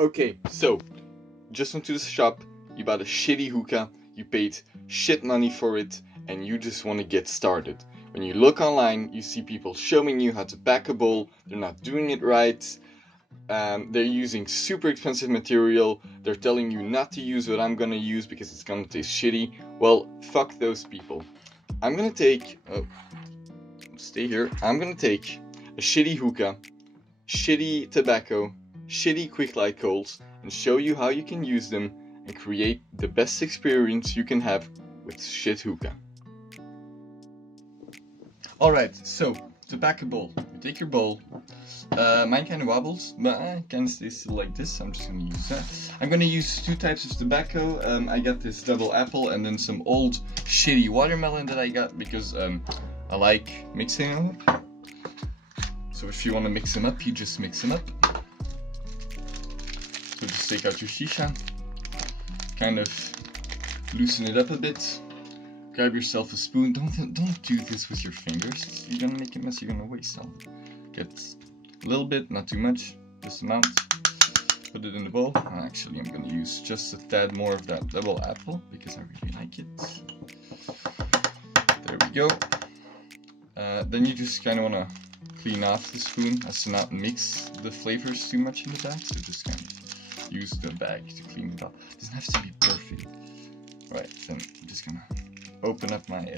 Okay, so just went to the shop, you bought a shitty hookah, you paid shit money for it, and you just want to get started. When you look online, you see people showing you how to pack a bowl, they're not doing it right, they're using super expensive material, they're telling you not to use what I'm gonna use because it's gonna taste shitty. Well, fuck those people. I'm gonna take, stay here, I'm gonna take a shitty hookah, shitty tobacco, shitty quick light coals, and show you how you can use them and create the best experience you can have with shit hookah. Alright, so tobacco bowl. You take your bowl. Mine kind of wobbles, but I kind of stays like this. I'm just gonna use that. I'm gonna use two types of tobacco. I got this double apple and then some old shitty watermelon that I got because I like mixing them up. So if you want to mix them up, you just mix them up. So just take out your shisha, kind of loosen it up a bit. Grab yourself a spoon. Don't do this with your fingers. You're gonna make a mess. You're gonna waste all. Get a little bit, not too much, this amount. Put it in the bowl. Actually, I'm gonna use just a tad more of that double apple because I really like it. There we go. Then you just kind of wanna clean off the spoon as to not mix the flavors too much in the bag. So just kind of use the bag to clean it up. It doesn't have to be perfect. Right, then I'm just gonna open up my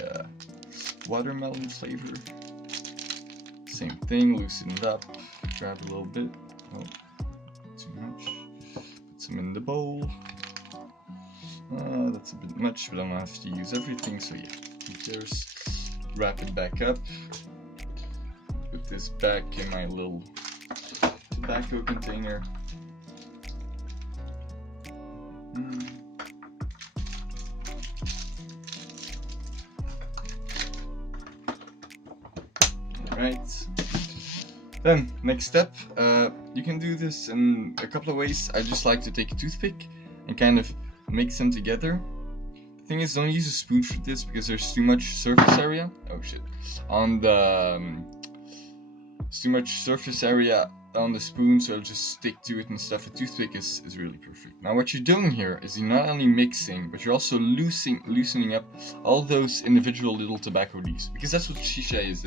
watermelon flavor. Same thing, loosen it up, grab a little bit. Oh, too much. Put some in the bowl. That's a bit much, but I don't have to use everything, so yeah. There's, wrap it back up. Put this back in my little tobacco container. Alright. Then, next step, you can do this in a couple of ways. I just like to take a toothpick and kind of mix them together. The thing is, don't use a spoon for this because there's too much surface area. Oh shit. On the... there's too much surface area on the spoon, so I'll just stick to it and stuff. A toothpick is really perfect. Now what you're doing here is you're not only mixing, but you're also loosening up all those individual little tobacco leaves. Because that's what shisha is.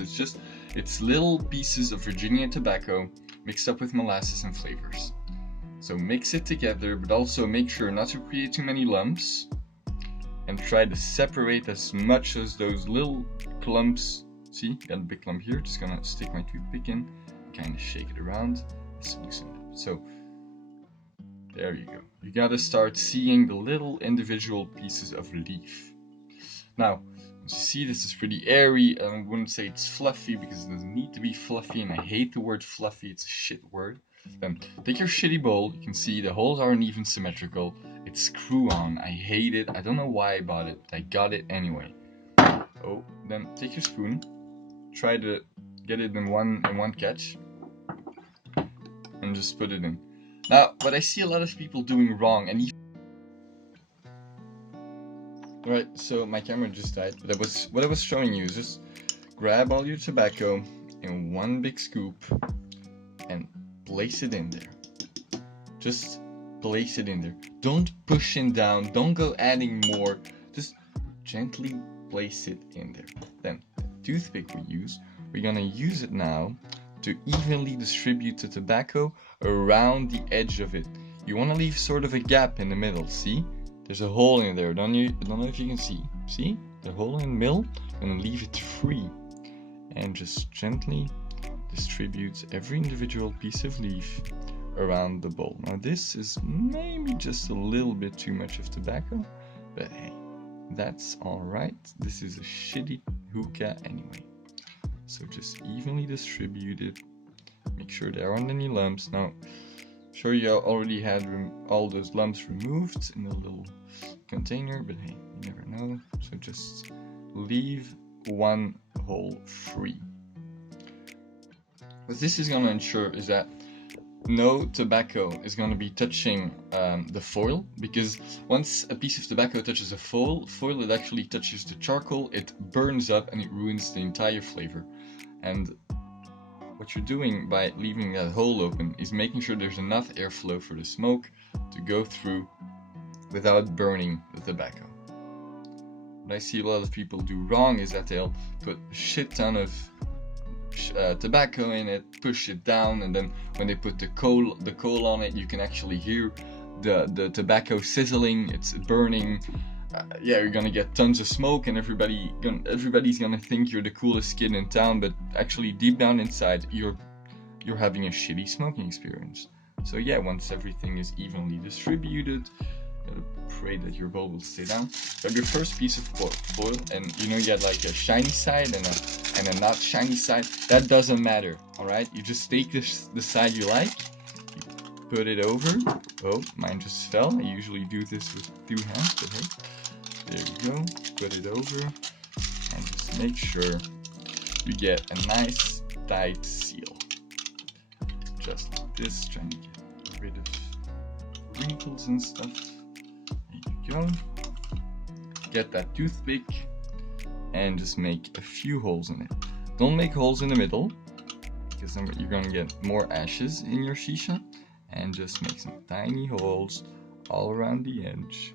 It's little pieces of Virginia tobacco mixed up with molasses and flavors. So mix it together, but also make sure not to create too many lumps. And try to separate as much as those little clumps. See, got a big clump here. Just gonna stick my toothpick in, kind of shake it around, loosen it up. So there you go. You gotta start seeing the little individual pieces of leaf. Now, as you see, this is pretty airy, and I wouldn't say it's fluffy because it doesn't need to be fluffy, and I hate the word fluffy. It's a shit word. Then take your shitty bowl. You can see the holes aren't even symmetrical. It's screw-on. I hate it. I don't know why I bought it, but I got it anyway. Oh, then take your spoon. Try to get it in one catch and just put it in. Now, what I see a lot of people doing wrong, and right, so my camera just died, but what I was showing you is just grab all your tobacco in one big scoop and place it in there. Just place it in there. Don't push it down. Don't go adding more. Just gently place it in there. Then toothpick we're gonna use it now to evenly distribute the tobacco around the edge of it. You want to leave sort of a gap in the middle. See, there's a hole in there. Don't know if you can see the hole in the middle. I'm gonna leave it free and just gently distribute every individual piece of leaf around the bowl. Now this is maybe just a little bit too much of tobacco, but hey, that's alright. This is a shitty hookah anyway. So just evenly distribute it. Make sure there aren't any lumps. Now, I'm sure you already had all those lumps removed in the little container, but hey, you never know. So just leave one hole free. What this is going to ensure is that no tobacco is going to be touching the foil, because once a piece of tobacco touches a foil, it actually touches the charcoal, it burns up and it ruins the entire flavor. And what you're doing by leaving that hole open is making sure there's enough airflow for the smoke to go through without burning the tobacco. What I see a lot of people do wrong is that they'll put a shit ton of tobacco in it, push it down, and then when they put the coal on it, you can actually hear the tobacco sizzling, it's burning. Yeah, you're gonna get tons of smoke, and everybody's gonna think you're the coolest kid in town, but actually deep down inside, you're having a shitty smoking experience. So yeah, once everything is evenly distributed, pray that your bowl will stay down. Grab your first piece of foil, and you know you had like a shiny side and a not shiny side. That doesn't matter, all right? You just take the side you like, you put it over. Oh, mine just fell. I usually do this with 2 hands, but hey, there you go. Put it over, and just make sure you get a nice tight seal. Just like this, trying to get rid of wrinkles and stuff. There you go. Get that toothpick and just make a few holes in it. Don't make holes in the middle, because then you're gonna get more ashes in your shisha. And just make some tiny holes all around the edge.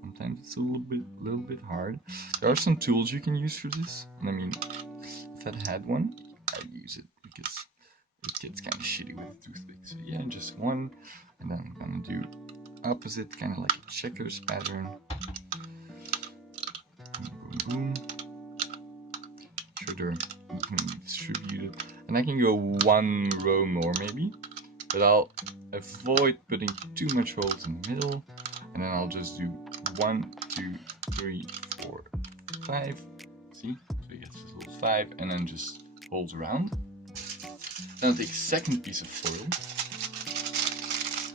Sometimes it's a little bit hard. There are some tools you can use for this. And I mean, if I had one, I'd use it because it gets kind of shitty with a toothpick. So yeah, just one, and then I'm gonna do opposite, kind of like a checkers pattern. Boom, boom. Sure they're evenly distributed, and I can go 1 row more maybe, but I'll avoid putting too much holes in the middle, and then I'll just do 1, 2, 3, 4, 5. See, so you get this little 5, and then just holes around. Then I'll take a second piece of foil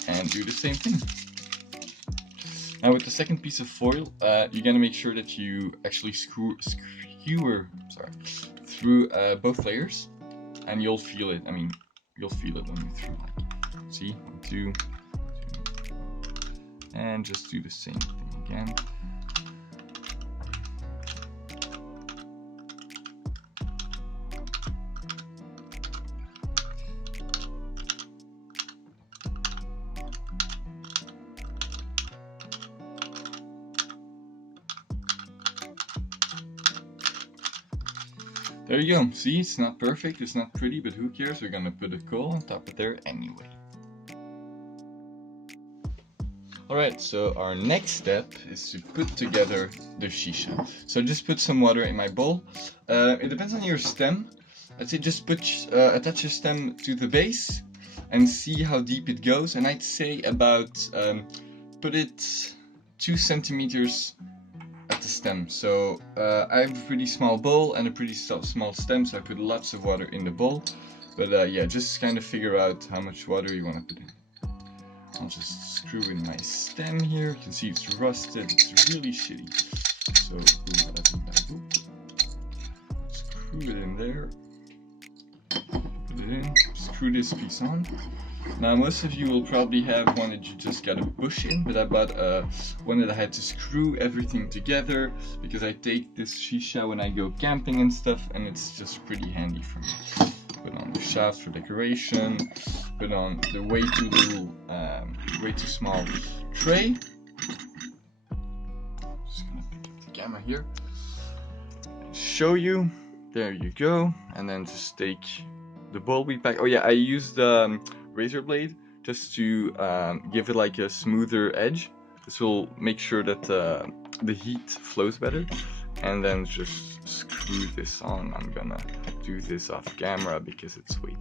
and do the same thing. Now with the second piece of foil, you're gonna make sure that you actually skewer through both layers, and you'll feel it. I mean, you'll feel it when you're through. Like, see, 1, 2, 2, and just do the same thing again. There you go. See, it's not perfect, it's not pretty, but who cares? We're gonna put a coal on top of there anyway. Alright, so our next step is to put together the shisha. So just put some water in my bowl. It depends on your stem. I'd say just attach your stem to the base and see how deep it goes. And I'd say about put it 2 centimeters at the stem. So I have a pretty small bowl and a pretty small stem, so I put lots of water in the bowl. But yeah, just kind of figure out how much water you want to put in. I'll just screw in my stem here. You can see it's rusted, it's really shitty. So screw it in there. Put it in, screw this piece on. Now most of you will probably have one that you just got a bush in, but I bought one that I had to screw everything together because I take this shisha when I go camping and stuff, and it's just pretty handy for me. Put on the shaft for decoration, put on the way too small tray. Just gonna pick up the camera here and show you. There you go, and then just take the bowl we pack. Oh yeah, I used razor blade just to give it like a smoother edge. This will make sure that the heat flows better. And then just screw this on. I'm gonna do this off camera because it's weight.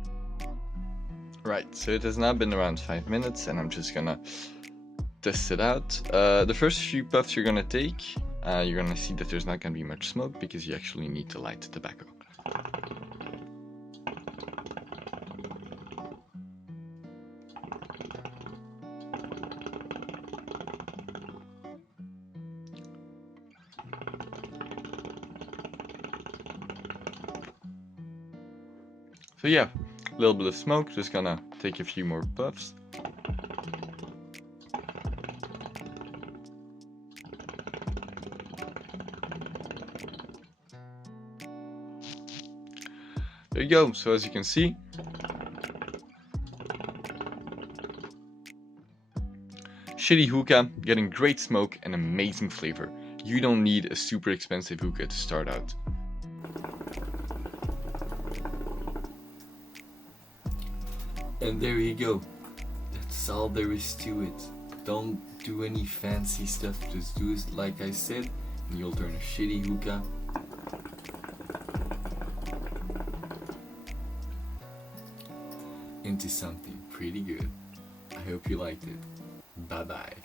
Right, so it has now been around 5 minutes, and I'm just gonna test it out. The first few puffs you're gonna take, you're gonna see that there's not gonna be much smoke because you actually need to light the tobacco. So yeah, a little bit of smoke, just gonna take a few more puffs. there you go. So as you can see, shitty hookah, getting great smoke and amazing flavor. You don't need a super expensive hookah to start out. And there you go. That's all there is to it. Don't do any fancy stuff, just do it like I said, and you'll turn a shitty hookah into something pretty good. I hope you liked it. Bye bye.